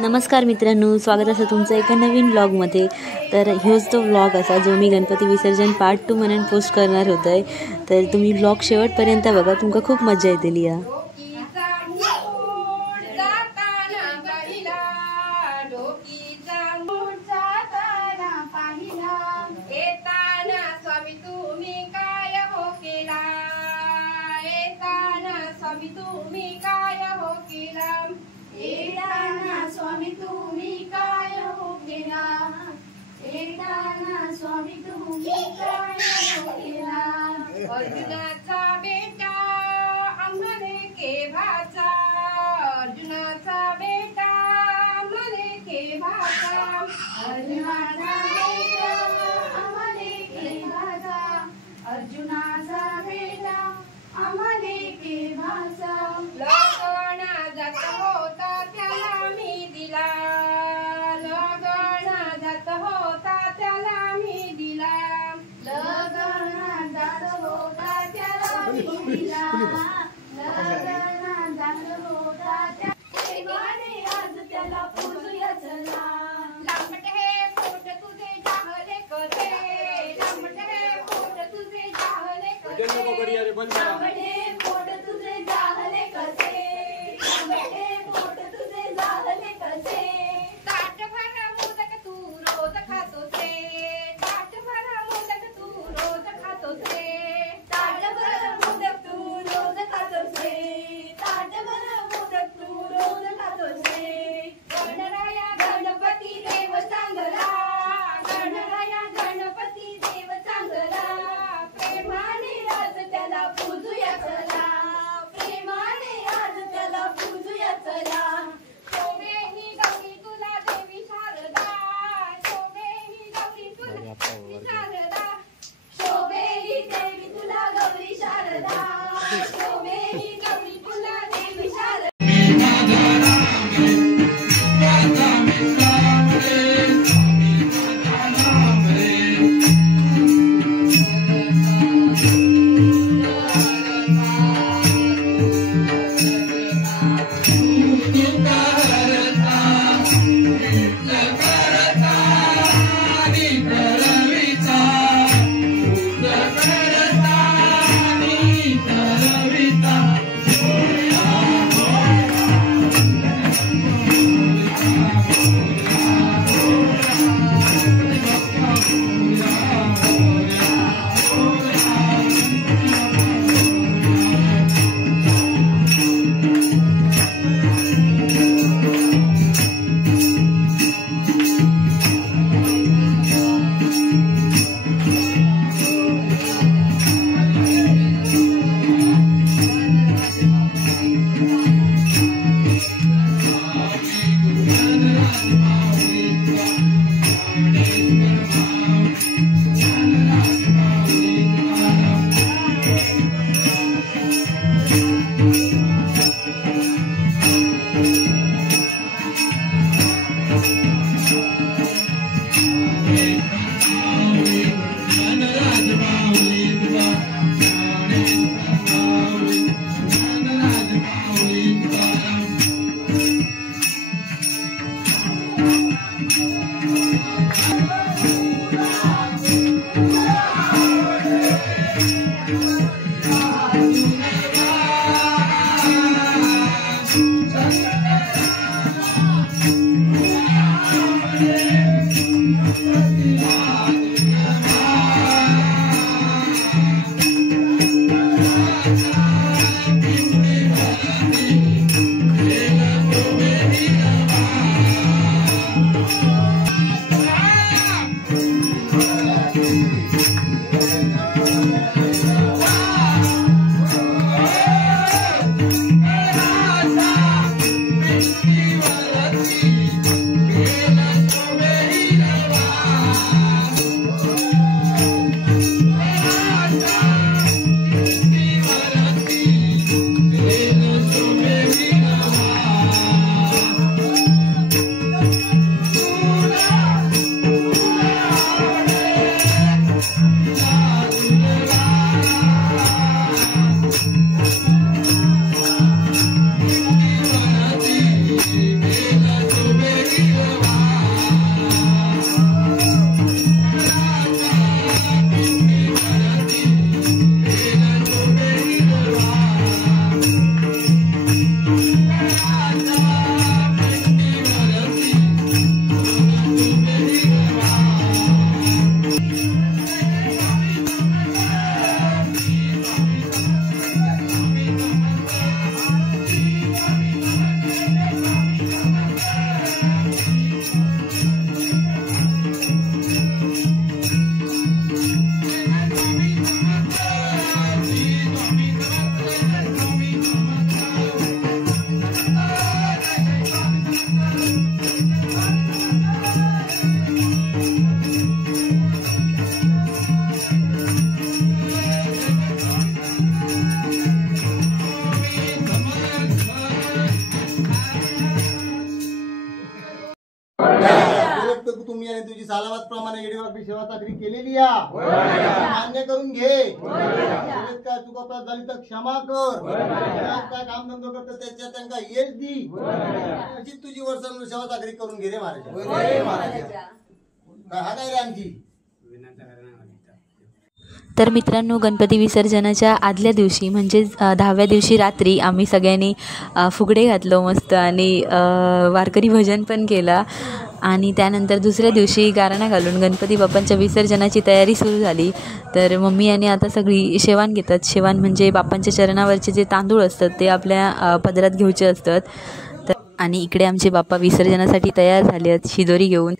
नमस्कार मित्रांनो, स्वागत आहे तुमचं एका नवीन व्लॉगमध्ये। तर ह्योच तो व्लॉग असा जो मी गणपती विसर्जन पार्ट 2 म्हणून पोस्ट करणार होतोय। तर तुम्ही व्लॉग शेवटपर्यंत बघा, तुमका खूप मजा येतली या। स्वामी तुम्ही काय हो केला, येताना स्वामी तुम्ही काय हो केला। अर्जुनाचा बेटा आम्हाले केव्हाचा, अर्जुनाचा बेटा आम्हाले केव्हाचा, अर्जुनाचा बेटा आम्हाले केव्हाचा, अर्जुनाचा बेटा आम्हाले केव्हाचा। लग्न जात होता त्याला मी दिला, लग्न जात होता त्याला मी दिला, लग्न जात होता त्याला मी दिला, लग्न जात होता त्याने आज त्याला पूजूया चला। लांबट हे पोट तुझे जाहले कसे, लांबट हे पोट तुझे जाहले कसे, लांबट हे पोट तुझे जाहले कसे, पोट तुझे जाहले कसे। ताट भर मोदक तू रोज खातोस रे, ताट भर मोदक तू रोज खातोस रे, ताट भर मोदक तू रोज खातोस रे, ताट भर मोदक तू रोज खातोस रे। गणराया गणपती देव चांगला, गणराया गणपती देव चांगला, प्रेमाने आज त्याला पूजूया चला, प्रेमाने आज त्याला पूजूया चला। शोभे ही गौरी तुला देवी शारदा, शोभे ही गौरी तुला देवी शारदा, शोभे ही देवी तुला गौरी शारदा, शोभे ही गौरी तुला देवी शारदा। तुम्ही आणि तुझी सालावात प्रमाणे येडीवाकडी सेवा चाकरी केलेली या मान्य करून घे. काय चुका झाली तर क्षमा कर. काय काम धंदो करतो त्याच्यात त्यांना यश दी. अशी तुझी वर्षांवर सेवा चाकरी करून घे रे महाराज. काय हा काय रे आमची. तर मित्रांनो, गणपती विसर्जनाच्या आदल्या दिवशी म्हणजे 10व्या दिवशी रात्री आम्ही सगळ्यांनी फुगडे घातलो मस्त आणि वारकरी भजन पण केला. आणि त्यानंतर दुसऱ्या दिवशी गाराणा घालून गणपती बाप्पांच्या विसर्जनाची तयारी सुरू झाली. तर मम्मी आणि आता सगळी शेवाण घेतात. शेवाण म्हणजे बाप्पांच्या चरणावरचे जे तांदूळ असतात ते आपल्या पदरात घेऊचे असतात. आणि इकडे आमचे बाप्पा विसर्जनासाठी तयार झाले आहेत शिदोरी घेऊन.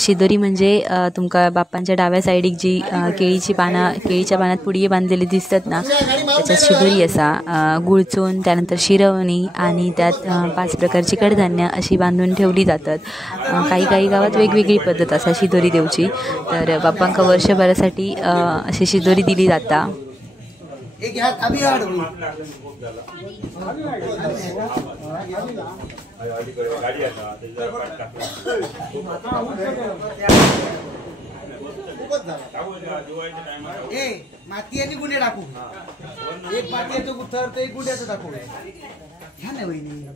शिदोरी म्हणजे तुमका बाप्पांच्या डाव्या साईडीक जी केळीच्या पानात पुडिये बांधलेली दिसतात ना, त्याच्यात शिदोरी असा गुळचून त्यानंतर शिरवणी आणि त्यात 5 प्रकारची कडधान्य अशी बांधून ठेवली जातात. काही गावात वेगवेगळी पद्धत असा शिदोरी देऊची. तर बाप्पांका वर्षभरासाठी अशी शिदोरी दिली जाता. माती आणि गुंडे टाकू. एक मातीचं थर तर एक गुंड्याचं टाकू. ह्या नाही वहिनी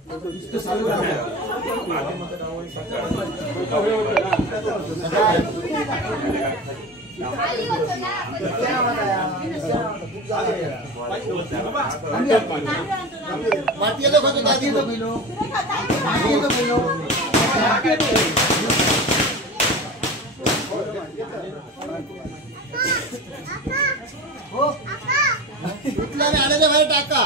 आलेले भाई टाका.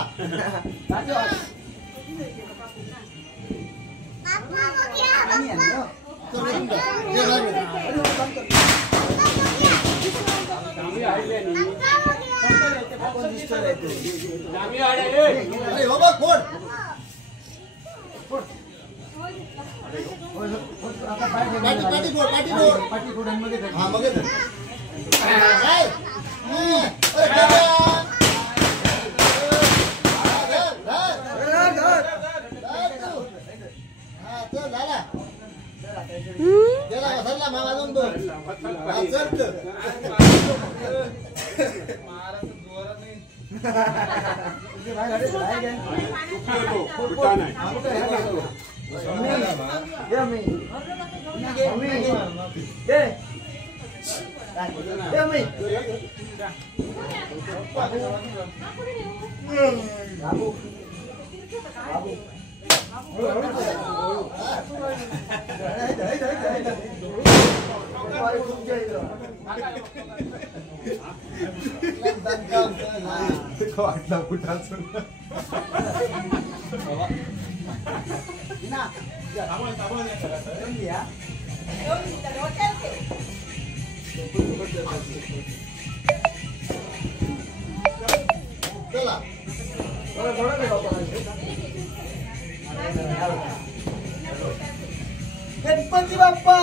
गणपती बाप्पा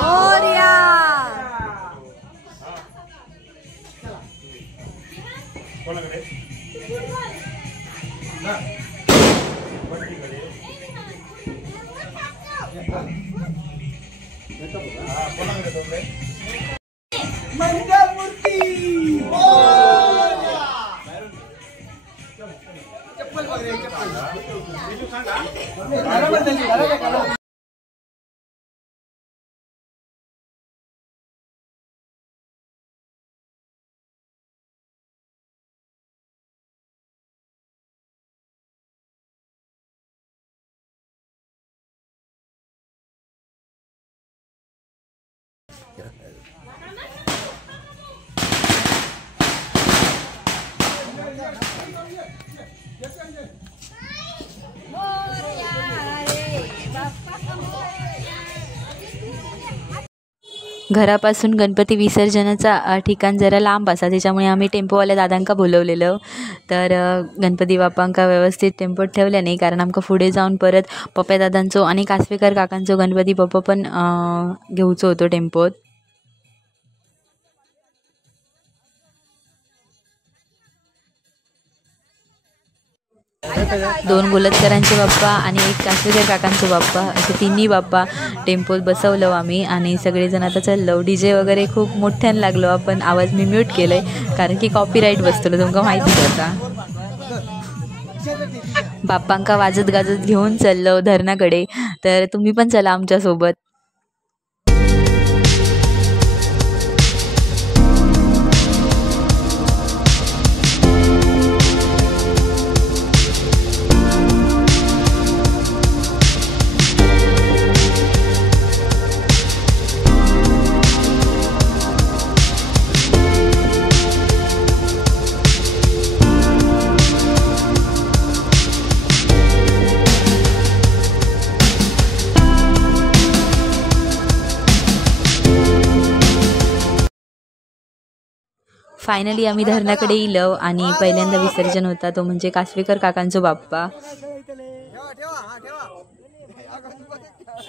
मोरया. मंगल मूर्ती चप्पल वगैरे चप्पल. घरापासून गणपती विसर्जनाचा ठिकाण जरा लांब असा, त्याच्यामुळे आम्ही टेम्पोवाल्या दादांका बोलवलेलं. तर गणपती बाप्पांका व्यवस्थित टेम्पोत ठेवल्या नाही, कारण आमका पुढे जाऊन परत पप्प्या दादांचो आणि कासवेकर काकांचो गणपती बाप्पा पण घेऊचो होतो टेम्पोत. 2 गोलतकरांचे बाप्पा आणि 1 कासवेकर काकांचे बाप्पा असे तिन्ही बाप्पा टेम्पोत बसवलो आम्ही आणि सगळेजण आता चाललो. DJ वगैरे खूप मोठ्यानं लागलो. आपण आवाज मी म्यूट केलंय कारण की कॉपीराईट बसतलो तुमका माहितीच होता. बाप्पांका वाजत गाजत घेऊन चाललो धरणाकडे. तर तुम्ही पण चला आमच्यासोबत. फायनली आम्ही धरणाकडे इलो आणि पहिल्यांदा विसर्जन होता तो म्हणजे कासवेकर काकांचो बाप्पा.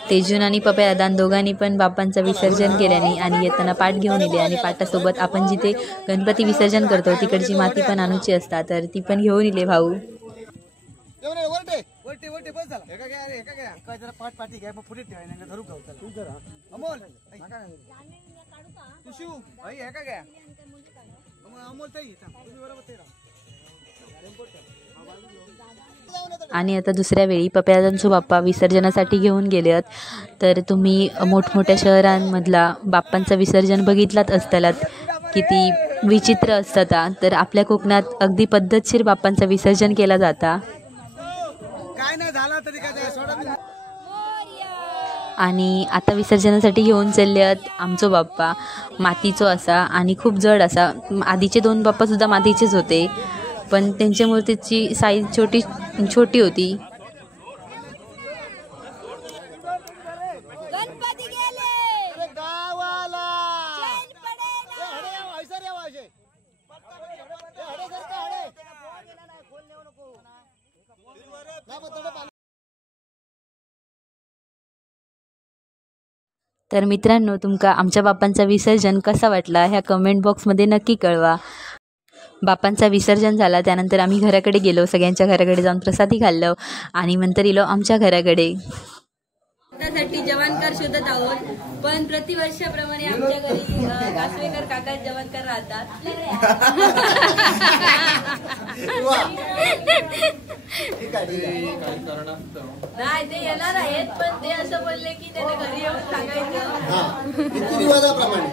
तेजून आणि पप्या दादा दोघांनी पण बाप्पांचं विसर्जन केल्याने आणि येताना पाट घेऊन इले आणि पाटासोबत आपण जिथे गणपती विसर्जन करतो तिकडची माती पण आणूची असतात तर ती पण घेऊन इले भाऊ. आणि आता दुसऱ्या वेळी पप्यादांचो बाप्पा विसर्जनासाठी घेऊन गेलेत. तर तुम्ही मोठमोठ्या शहरांमधला बाप्पांचं विसर्जन बघितलात असतालात किती विचित्र असतात. तर आपल्या कोकणात अगदी पद्धतशीर बाप्पांचं विसर्जन केला जाता. आणि आता विसर्जनासाठी घेऊन चालल्यात आमचो बाप्पा मातीचो असा आणि खूप जड असा. आधीचे 2 बाप्पा सुद्धा मातीचेच होते पण त्यांच्या मूर्तीची साईज छोटी होती. तर मित्रांनो तुमका आमच्या बाप्पांचा विसर्जन कसा वाटला ह्या कमेंट बॉक्समध्ये नक्की कळवा. बाप्पांचा विसर्जन झाला त्यानंतर आम्ही घराकडे गेलो. सगळ्यांच्या घराकडे जाऊन प्रसादी खाल्लो आणि नंतर इलो आमच्या घराकडे. त्यासाठी जवानकार शोधत आहोत पण प्रतिवर्षाप्रमाणे आमच्या घरी कासवेकर काका जवानकार राहतात. नाही ते येणार आहेत पण ते असं बोलले की त्याने घरी येऊन सांगायचं रीतिरिवाजाप्रमाणे.